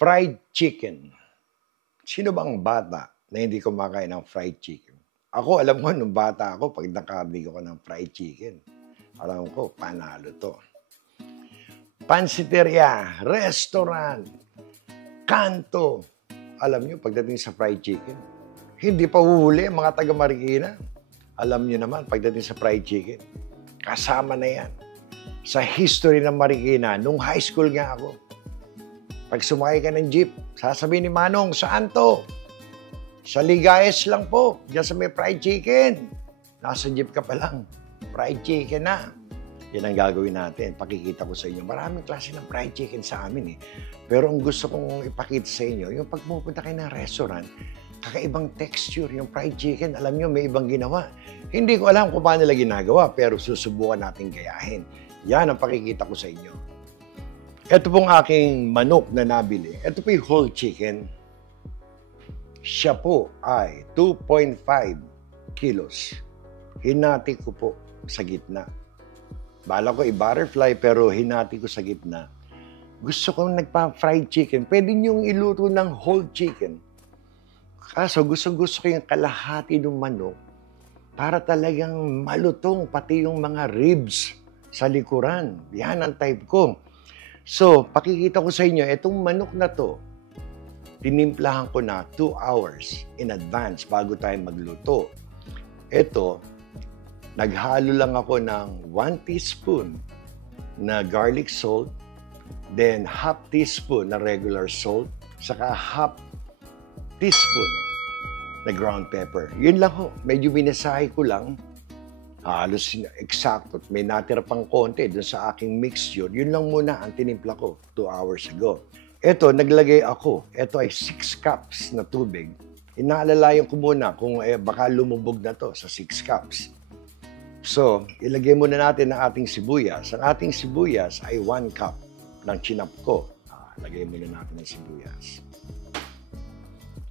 Fried chicken. Sino bang bata na hindi kumakain ng fried chicken? Ako, alam ko, nung bata ako, pag nakabig ako ng fried chicken, alam ko, panalo to. Pansiteria, restaurant, kanto. Alam nyo, pagdating sa fried chicken, hindi pa huhuli ang mga taga Marikina. Alam nyo naman, pagdating sa fried chicken, kasama na yan. Sa history ng Marikina, nung high school nga ako, pag sumakay ka ng jeep, sasabihin ni Manong, saan to? Sa Ligayes lang po, diyan sa may fried chicken. Nasa jeep ka pa lang, fried chicken na. Yan ang gagawin natin. Pakikita ko sa inyo. Maraming klase ng fried chicken sa amin eh. Pero ang gusto kong ipakita sa inyo, yung pag pupunta kayo ng restaurant, kakaibang texture yung fried chicken. Alam nyo, may ibang ginawa. Hindi ko alam kung paano nila ginagawa, pero susubukan natin gayahin. Yan ang pakikita ko sa inyo. Ito pong aking manok na nabili. Ito po yung whole chicken. Siya po ay 2.5 kilos. Hinati ko po sa gitna. Bala ko i-butterfly pero hinati ko sa gitna. Gusto kong nagpa-fried chicken. Pwede niyong iluto ng whole chicken. Kaso gusto ko yung kalahati ng manok para talagang malutong pati yung mga ribs sa likuran. Yan ang type ko. So, pakikita ko sa inyo, itong manok na to, tinimplahan ko na 2 hours in advance bago tayo magluto. Ito, naghalo lang ako ng 1 teaspoon na garlic salt, then half teaspoon na regular salt, saka half teaspoon na ground pepper. Yun lang ho, medyo binasahe ko lang. Halos eksakto. May natira pang konti doon sa aking mixture. Yun lang muna ang tinimpla ko 2 hours ago. Ito, naglagay ako. Ito ay 6 cups na tubig. Inaalalayan ko muna kung baka lumubog na to sa 6 cups. So, ilagay muna natin ang ating sibuyas. Ang ating sibuyas ay 1 cup ng chinap ko. Lagay muna natin ang sibuyas.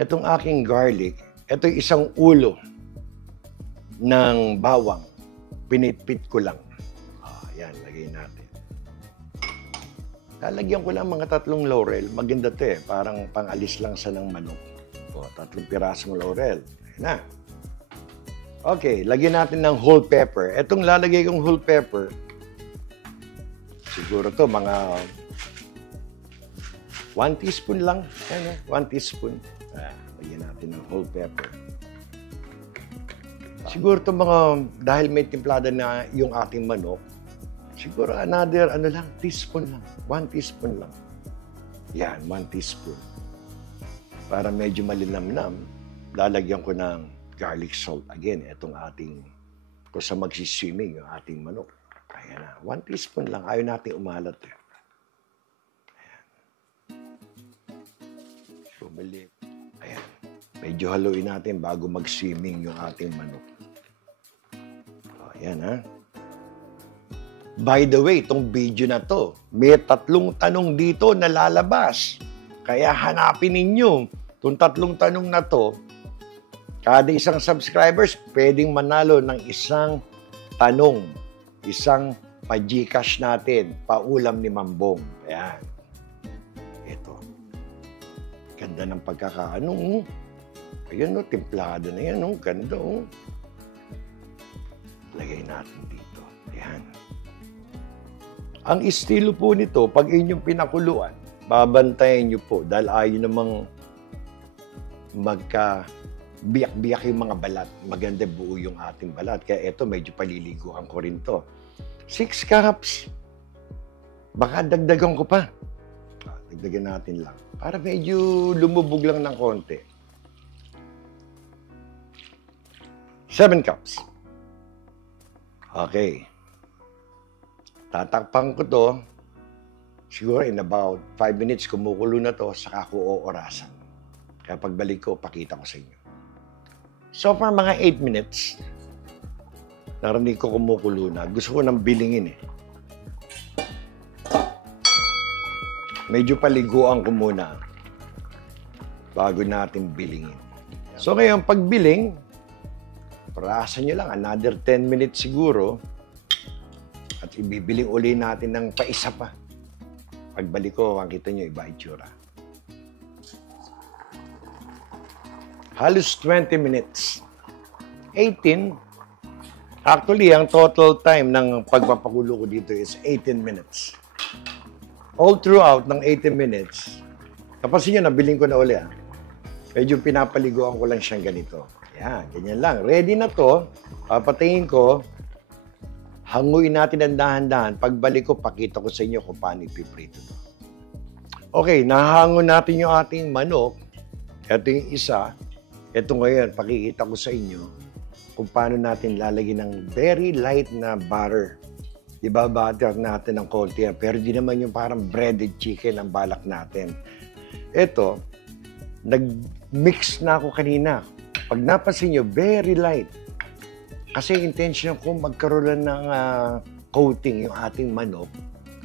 Itong aking garlic, ito ay isang ulo ng bawang. Pinitpit ko lang. Yan, lagay natin. Lalagyan ko lang mga 3 laurel. Maganda to eh. Parang pangalis lang sa ng manok. 3 pirasong laurel. Ayan na. Okay, lagyan natin ng whole pepper. Itong lalagay kong whole pepper, siguro to mga 1 teaspoon lang. Ayan, 1 teaspoon. Lagyan natin ng whole pepper. Siguro ito mga, dahil may timplada na yung ating manok, siguro another, teaspoon lang. 1 teaspoon lang. Yan, 1 teaspoon. Para medyo malinamnam, lalagyan ko ng garlic salt. Again, itong ating, kung sa magsiswimming, yung ating manok. Ayan na, 1 teaspoon lang. Ayaw natin umalat. Ayan. So, balik. Ayan. Medyo haluin natin bago mag-swimming yung ating manok. Ayan ha. By the way, itong video na to, may 3 tanong dito na lalabas. Kaya hanapin ninyo itong 3 tanong na to. Kada isang subscribers, pwedeng manalo ng isang tanong. Isang pa-Gcash natin, paulam ni Mambong. Ayan. Ito. Ganda ng pagkakaano. Ayan o, timplado na yan o. Ganda o. Lagay natin dito. Ayan. Ang estilo po nito, pag inyong pinakuluan, babantayan nyo po dahil ayaw namang magka-biyak-biyak yung mga balat. Maganda buo yung ating balat. Kaya ito, medyo paliliguan ko rin to. 6 cups. Baka dagdagan ko pa. Dagdagan natin lang. Para medyo lumubog lang ng konti. 7 cups. Okay. Tatakpan ko to. Siguro in about 5 minutes, kumukulo na to, saka ko oorasan. Kaya pagbalik ko, pakita ko sa inyo. So far, mga 8 minutes, narinig ko kumukulo na. Gusto ko nang bilingin eh. Medyo paliguan ko muna bago natin bilingin. So ngayon, pagbiling, parasan nyo lang, another 10 minutes siguro. At ibibiling uli natin ng paisa pa. Pagbalik ko, makita nyo, iba itsura. halos 20 minutes. 18. Actually, ang total time ng pagpapakulo ko dito is 18 minutes. All throughout ng 18 minutes, napansin nyo, nabiling ko na uli. Medyo pinapaliguan ko lang siyang ganito. Yan, ganyan lang. Ready na to. Papatayin ko. Hanguin natin ang dahan-dahan. Pagbalik ko, pakita ko sa inyo kung paano ipiprito to. Okay, nahango natin yung ating manok. Ito yung isa. Ito ngayon, pakikita ko sa inyo kung paano natin lalagyan ng very light na butter. Ibabatter natin ng konti, pero di naman yung parang breaded chicken ang balak natin. Ito, nag-mix na ako kanina. Pag napansin nyo, very light. Kasi intention ko magkaroon ng coating yung ating manok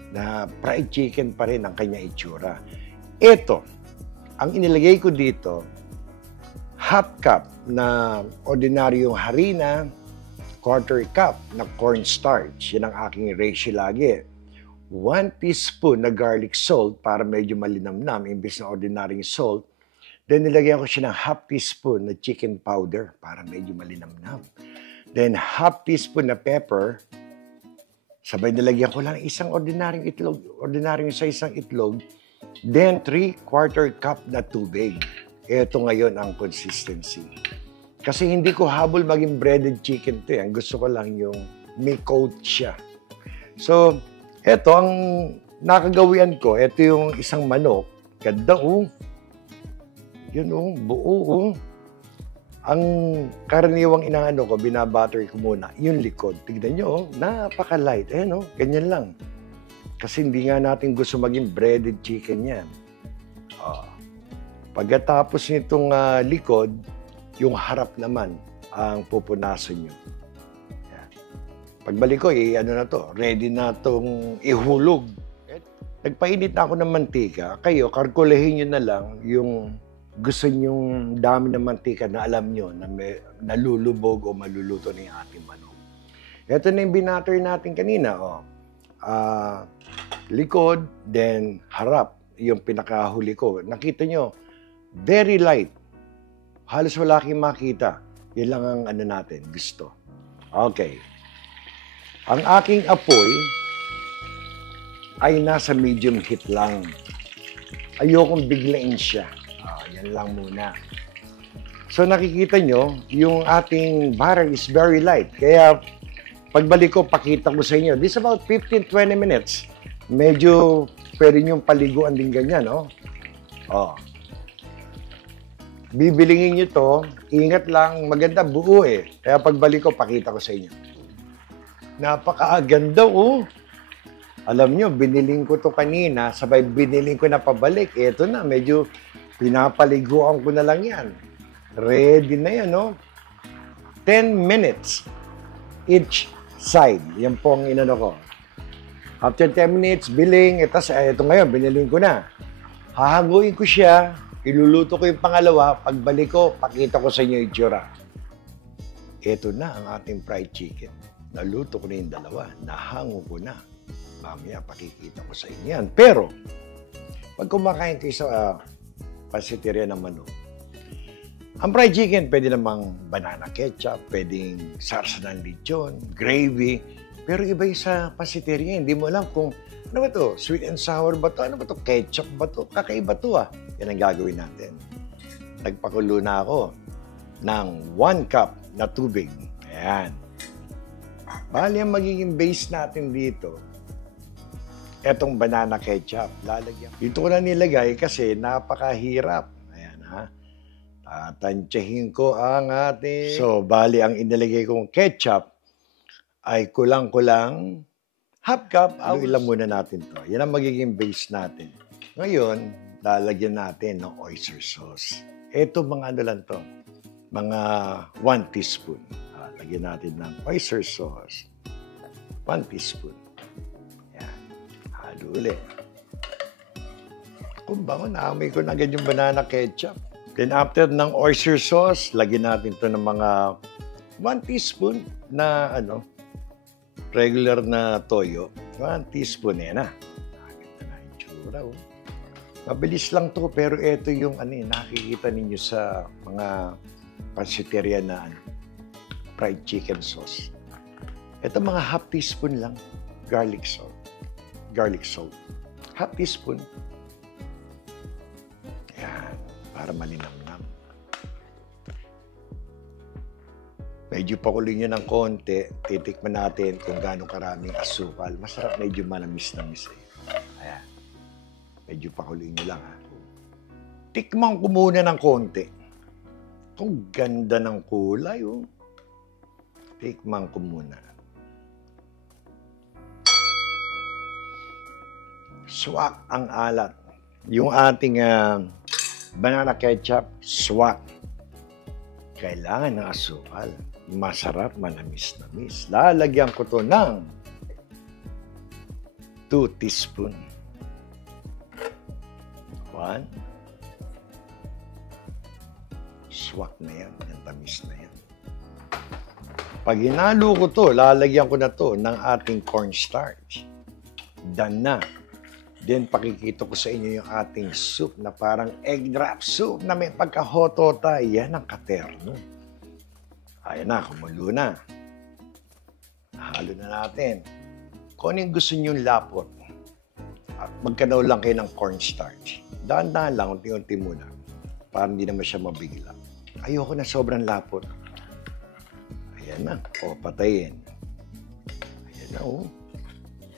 na fried chicken pa rin ang kanya itsura. Ito, ang inilagay ko dito, half cup na ordinaryong harina, quarter cup na cornstarch. Yan ang aking ratio lagi. 1 teaspoon na garlic salt para medyo malinamnam imbes na ordinaryong salt. Then nilagyan ko siya ng half teaspoon na chicken powder para medyo malinamnam. Then half teaspoon na pepper. Sabay nilagyan ko lang isang ordinaryong itlog, ordinaryong sa isang itlog. Then 3/4 cup na tubig. Ito ngayon ang consistency. Kasi hindi ko habol maging breaded chicken to. Ang gusto ko lang yung may coat siya. So, ito ang nakagawian ko. Ito yung isang manok. Ganda Yun buo Ang karaniwang inaano ko, binabutter ko muna, yung likod. Tignan nyo, napaka-light. Ganyan lang. Kasi hindi nga natin gusto maging breaded chicken yan. Pagkatapos nitong likod, yung harap naman ang pupunasan nyo. Yan. Pagbalik ko, ready na itong ihulog. Nagpainit na ako ng mantika. Kayo, kalkulahin nyo na lang yung gusto nyong dami ng mantika na alam nyo na nalulubog o maluluto na yung ating manok. Ito na yung binatter natin kanina. Likod, then harap, yung pinakahuli ko. Nakita nyo, very light. Halos wala kang makita. Yan lang ang natin, gusto. Okay. Ang aking apoy ay nasa medium heat lang. Ayokong biglain siya. Yan lang muna. So nakikita nyo, yung ating butter is very light. Kaya pagbalik ko, pakita ko sa inyo. This is about 15-20 minutes. Medyo pwede nyo paliguan din ganyan, Bibilingin nyo to, ingat lang, maganda buo Kaya pagbalik ko, pakita ko sa inyo. Napakaganda Alam nyo, biniling ko to kanina, sabay biniling ko na pabalik. Eto na, medyo pinapaliguan ko na lang yan. Ready na yan, 10 minutes each side. Yan po ang inano ko. After 10 minutes, biling. Ito ngayon, biniling ko na. Hahaguin ko siya. Iluluto ko yung pangalawa. Pagbalik ko, pakita ko sa inyo yung itsura. Ito na ang ating fried chicken. Naluto ko na yung dalawa. Nahango ko na. Mamaya, pakikita ko sa inyo yan. Pero, pag kumakain kayo sa pansiteria ng manok, ang fried chicken, pwede namang banana ketchup, pwedeng sarsa ng lechon, gravy. Pero iba yung sa pansiteria, hindi mo alam kung ano ba to? Sweet and sour ba to? Ano ba to? Ketchup ba to? Kakaiba to Yan ang gagawin natin. Nagpakulo na ako ng 1 cup na tubig. Ayan. Bali ang magiging base natin dito, etong banana ketchup. Lalagyan. Dito ko na nilagay kasi napakahirap. Ayan Tatansyahin ko ang ating... So, bali ang inilagay kong ketchup ay kulang-kulang half cup. Ilan muna natin to. Yan ang magiging base natin. Ngayon, lalagyan natin ng oyster sauce. Ito mga lang to. Mga 1 teaspoon. Lagyan natin ng oyster sauce. 1 teaspoon. Yan. Halo ulit. Kung bango, naamoy ko na agad yung banana ketchup. Then after ng oyster sauce, lagyan natin to ng mga 1 teaspoon na regular na toyo. 1 teaspoon yan Ganda na yung tsura Mabilis lang to, pero ito yung nakikita ninyo sa mga pansiteria na fried chicken sauce. Ito mga half teaspoon lang, garlic salt. Garlic salt. Half teaspoon. Yan, para malinamnam. Medyo pakuloy nyo ng konti, titikman natin kung gaano karaming asukal. Masarap, medyo manamis-namis eh. Ayan. Medyo pakuloy nyo lang ha. Tikman ko muna ng konti. Ang ganda ng kulay oh. Tikman ko muna. Swak ang alat. Yung ating banana ketchup, swak. Kailangan ng asukal. Masarap, manamis-namis. Lalagyan ko to ng 2 teaspoon. 1. Swak na yan. Yung tamis na yan. Pag hinalo ko to, lalagyan ko na to ng ating cornstarch. Done na. Then, pakikita ko sa inyo yung ating soup na parang egg drop soup na may pagka-hotota. Yan ang katerno. Ayan na, kumulo na. Nahalo na natin. Kung ano yung gusto nyo lapot, at magkanaw lang kayo ng cornstarch. Dahan-dahan lang, unti-unti muna. Para hindi naman siya mabigla. Ayoko na sobrang lapot. Ayan na. O, patayin. Ayan na, o.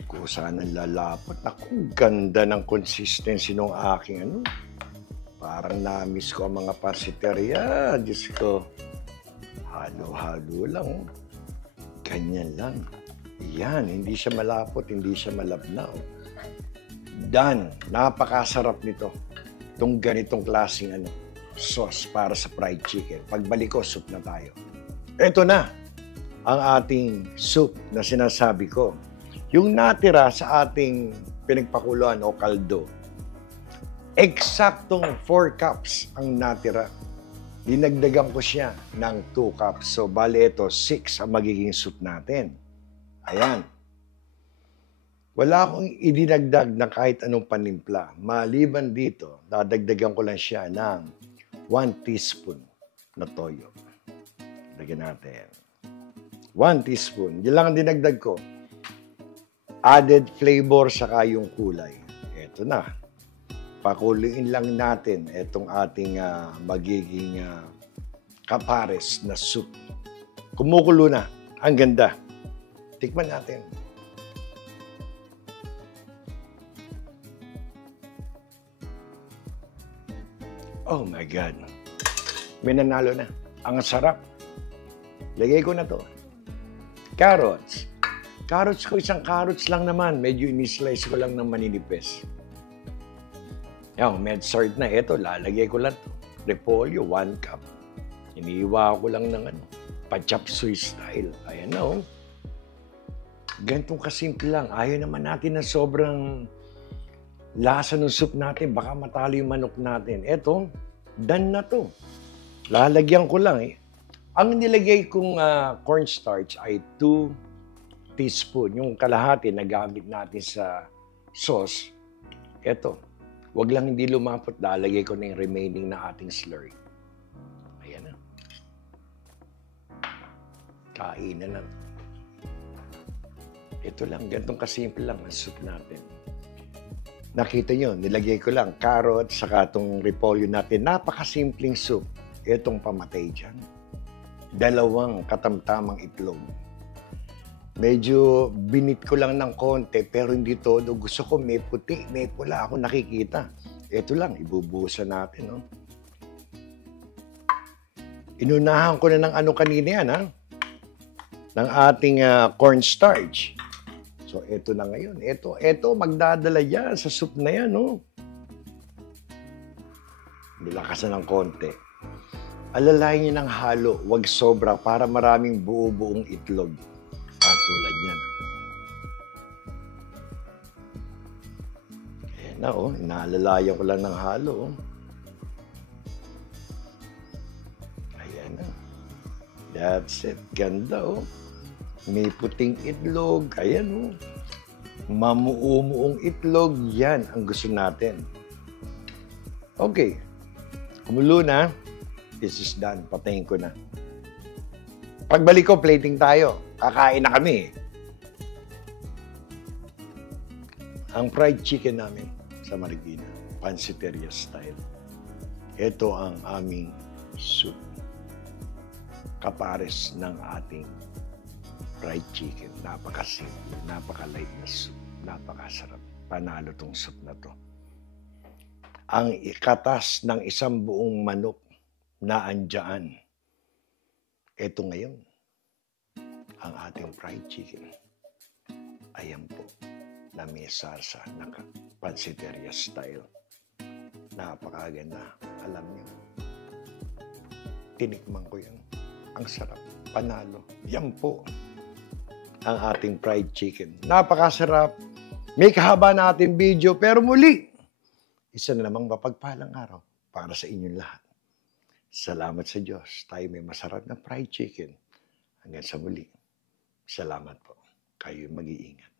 Kusa ng lalapot. Ako, ganda ng consistency ng aking Parang na-miss ko ang mga pansiteria. Diyos ko. Halo-halo lang. Ganyan lang. Yan, hindi siya malapot, hindi siya malabnaw. Done. Napakasarap nito. Itong ganitong klaseng sauce para sa fried chicken. Pagbalik ko, soup na tayo. Ito na ang ating soup na sinasabi ko. Yung natira sa ating pinagpakuluan o kaldo, eksaktong 4 cups ang natira. Dinagdagan ko siya ng 2 cups. So, bali ito, 6 ang magiging soup natin. Ayan. Wala akong idinagdag na kahit anong panimpla. Maliban dito, dadagdagan ko lang siya ng 1 teaspoon na toyo. Lagyan natin. 1 teaspoon. Yan lang ang dinagdag ko. Added flavor saka yung kulay. Ito na. Pakuloyin lang natin itong ating magiging kapares na soup. Kumukulo na. Ang ganda. Tikman natin. Oh my God. May nanalo na. Ang sarap. Lagay ko na to. Carrots. Carrots ko, isang carrots lang naman. Medyo ini-slice ko lang ng maninipis. Yan, med-sort na. Ito, lalagay ko lang to. Repolyo, 1 cup. Iniiwa ko lang ng pa-chop suey style. Ayan na, oh. Ganitong kasimple lang. Ayaw naman natin ng sobrang lasa ng soup natin. Baka matalo yung manok natin. Ito, done na to. Lalagyan ko lang, eh. Ang nilagay kong cornstarch ay 2 teaspoon. Yung kalahati na gamit natin sa sauce, eto, wag lang hindi lumapot, lalagay ko na yung remaining na ating slurry. Ayan na. Kainan na. Ito lang, ganitong kasimple lang ang soup natin. Nakita nyo, nilagay ko lang carrot, saka itong repolyo natin. Napakasimpleng soup. Itong pamatay dyan. 2 katamtamang itlog. Medyo binit ko lang ng konti, pero hindi todo. Gusto ko may puti, may pula ako nakikita. Ito lang, ibubuhusan natin. No? Inunahan ko na ng kanina yan, ha? Ng ating cornstarch. So, ito na ngayon. Ito, magdadala yan sa soup na yan, no? Nilakasan ng konti. Alalayin niyo ng halo, wag sobra para maraming buo-buong itlog. Tulad niyan. Ayan na, oh. Inaalalayan ko lang ng halo, oh. Ayan na. That's it. Ganda, oh. May puting itlog. Ayan, oh. Mamuumuong itlog. Yan ang gusto natin. Okay. Kumulo na. This is done. Patayin ko na. Pagbalik ko, plating tayo. Kakain na kami. Ang fried chicken namin sa Marikina, Pansiteria style. Ito ang aming soup. Kapares ng ating fried chicken. Napakasimple, napaka-light na soup. Napakasarap. Panalo tong soup na to. Ang ikatas ng isang buong manok na andyan. Ito ngayon, ang ating fried chicken. Ayan po, na may sarsa na Pansiteria style. Napakaganda. Alam niyo, tinikman ko yan. Ang sarap. Panalo. Yan po ang ating fried chicken. Napakasarap. May kahaba na ating video, pero muli, isa na namang mapagpalang araw para sa inyong lahat. Salamat sa Diyos. Tayo may masarap na fried chicken. Hanggang sa muli. Salamat po. Kayo mag-iingat.